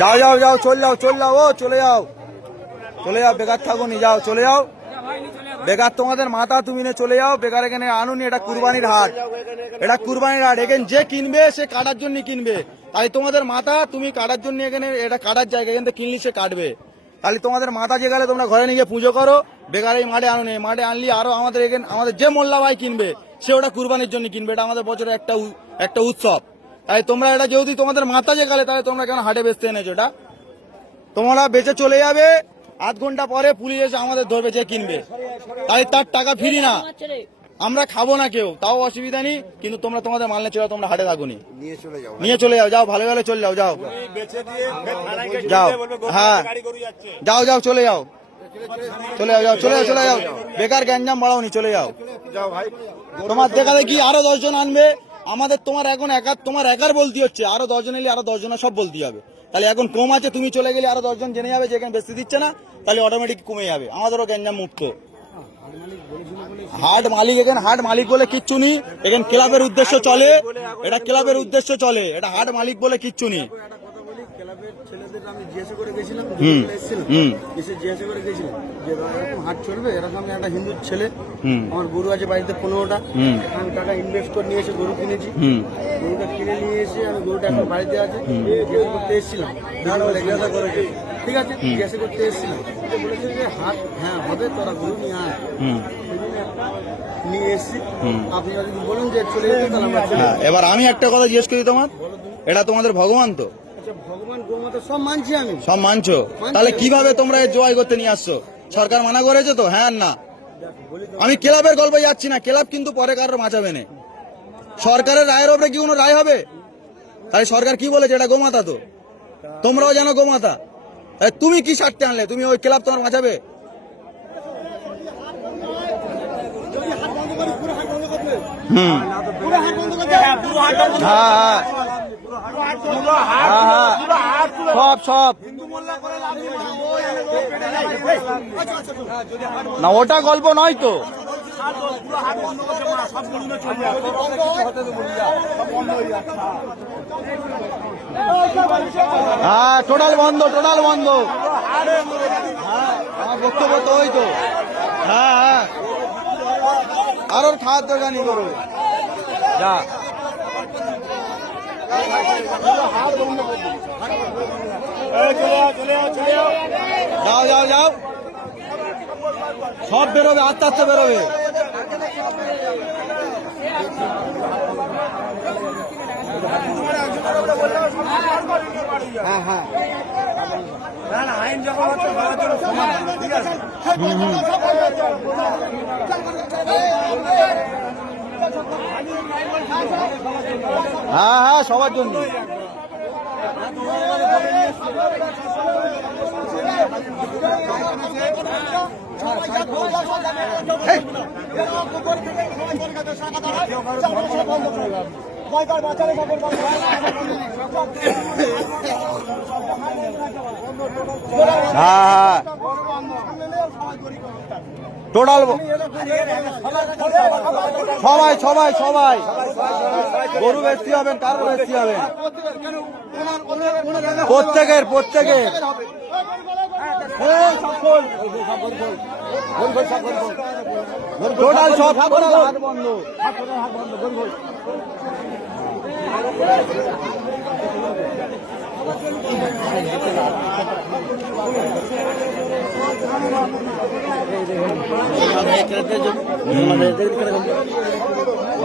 যাও যাও যাও, চলে যাও চলে যাও, ও চলে যাও চলে যাও, বেকার থাকো নি, যাও চলে যাও। বেকার তোমাদের মাথা, তুমি নিয়ে চলে যাও, বেকার এখানে আনুনি। এটা কুরবানির হাট, এটা কুরবানির হাট। এখানে যে কিনবে সে কাটার জন্য কিনবে, তাই তোমাদের মাথা তুমি কাটার জন্য, এখানে এটা কাটার জায়গা, এখান থেকে কিনলি সে কাটবে। তাহলে তোমাদের মাথা যে গেলে তোমরা ঘরে নিয়ে গিয়ে পুজো করো, বেকার এই মাঠে আনুনি। মাঠে আনলি আরো আমাদের এখানে আমাদের যে মোল্লা ভাই কিনবে সে ওটা কুরবানির জন্য কিনবে, এটা আমাদের বছরে একটা উৎসব। তাই তোমরা এটা যেহেতু তোমাদের মাথা যে গেলে, তাহলে তোমরা কেন হাটে বেচতে এনেছো? এটা তোমরা বেচে চলে যাবে, আধ ঘন্টা পরে পুলিশ এসে আমাদের ধরবে যে কিনবে, তাই তার টাকা ফিরি না, আমরা খাবো না কেউ, তাও অসুবিধা নেই। কিন্তু তোমরা তোমাদের মাল নিয়ে চলে যাও, তোমরা হাটে থাকুনি, নিয়ে চলে যাও, যাও ভালো ভালো চলে যাও, যাও যাও, হ্যাঁ যাও যাও চলে যাও, চলে যাও, যাও চলে যাও, চলে যাও, বেকার গ্যাঞ্জাম বাড়াওনি, চলে যাও। তোমার দেখা দেখি আরো 10 জন আনবে আমাদের, তোমার একার বলতে হচ্ছে, আরো 10 জন এলে আরো 10 জনের সব বলতে হবে। তাহলে এখন কম আছে, তুমি চলে গেলে আরো 10 জন জেনে যাবে যে এখানে বেশি দিচ্ছে না, তাহলে অটোমেটিক কমে যাবে, আমাদেরও গ্যাঞ্জাম মুক্ত। হাট মালিক, এখানে হাট মালিক বলে কিচ্ছু নেই, এখানে ক্লাবের উদ্দেশ্য চলে, এটা ক্লাবের উদ্দেশ্য চলে, এটা হাট মালিক বলে কিচ্ছু নেই। হাট চলবে, এরকম একটা হিন্দু ছেলে, আমার গরু আছে বাড়িতে 15টা, আমি টাকা ইনভেস্ট করে নিয়ে এসে গরু কিনেছি, গরুটা কিনে নিয়ে এসে আমি গরুটা এখন বাড়িতে আছে, জিজ্ঞাসা করতে এসেছিলাম, জিজ্ঞাসা করেছি, ঠিক আছে জিজ্ঞাসা করতে এসেছিলাম, বলেছে যে হাট হ্যাঁ হবে, তোরা গরু নিয়ে আয়, নিয়ে এসেছি। আপনি যদি বলুন যে চলে যেতে, তাহলে আমরা চলে যাবো। এবার আমি একটা কথা জিজ্ঞেস করি, তোমার এটা তোমাদের ভগবান তো? ভগবান গোমাতা সব মানছি আমি, সব মানছো, তাহলে কিভাবে তোমরা জয় করতে নিয়ে আসছো? সরকার মানা করেছে তো? হ্যাঁ না, আমি ক্লাবের গল্পে যাচ্ছি না, ক্লাব কিন্তু পরে কারোর বাঁচাবে না, সরকারের রায়ের ওপরে কি কোনো রায় হবে? তাই সরকার কি বলেছে, এটা গোমাতা তো, তোমরাও জানো গোমাতা, তুমি কি স্বার্থে আনলে? তুমি ওই ক্লাব তোমার বাঁচাবে? সব সব না, ওটা গল্প নয় তো, হ্যাঁ টোটাল বন্ধ, টোটাল বন্ধ, আমার বক্তব্য তো ওই তো, হ্যাঁ হ্যাঁ, আর ওর খাওয়ার দোকানই করো, যা যাও যাও যাও, সব বেরোবে, আস্তে আস্তে বেরোবে। হ্যাঁ হ্যাঁ, আইন যখন হচ্ছে সমান, ঠিক আছে। হ্যাঁ হ্যাঁ, সবার জন্য। হ্যাঁ টোটাল সবাই সবাই সবাই গরু বেশি হবেন, কারো বেশি হবেন, প্রত্যেকের টোটাল সব হাট বন্ধ।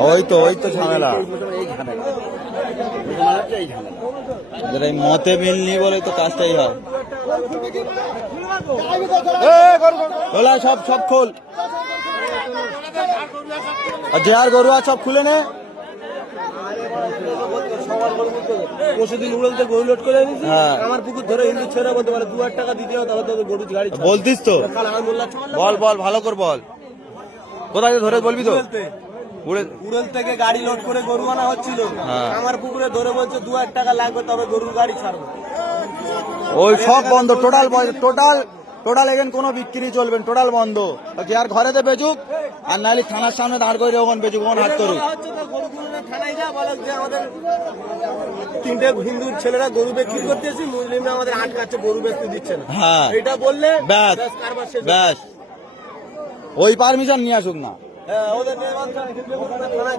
ওই তো ঝামেলা, এই মতে মিলনি বলে তো কাজটাই হয়। সব খোল, আর যে আর গরু আর সব খুলে নে। পরশুদিন উড়লতে গরু লোড করে এনেছি, আমার পুকুর ধরে হিন্দু ছেড়ে বলতে পারে 2000 টাকা দিতে হবে, তাহলে তো গরু গাড়ি বলতিস তো, বল বল ভালো করে বল, কোথায় ধরে বলবি তো? উড়েল থেকে গাড়ি লোড করে গরু আনা হচ্ছিল, আমার পুকুরে ধরে বলছে 2000 টাকা লাগবে, তবে গরুর গাড়ি ছাড়বো। ওই সব বন্ধ, টোটাল টোটাল এখানে কোনো বিক্রি চলবে না, টোটাল বন্ধ। যে আর ঘরেতে বেচুক, আর নাহলে থানার সামনে দাঁড় করে ওখানে বেচুক, ওখানে হাত করুক। থানায় যা বলো যে আমাদের তিনটে হিন্দু ছেলেরা গরু বিক্রি করতেছি, মুসলিমরা আমাদের আটকাচ্ছে, গরু বেচতে দিচ্ছে না। হ্যাঁ এটা বললে ব্যাস কারবার শেষ। ব্যাস, ওই পারমিশন নিয়ে আসুক না। হ্যাঁ, ওদের থানায়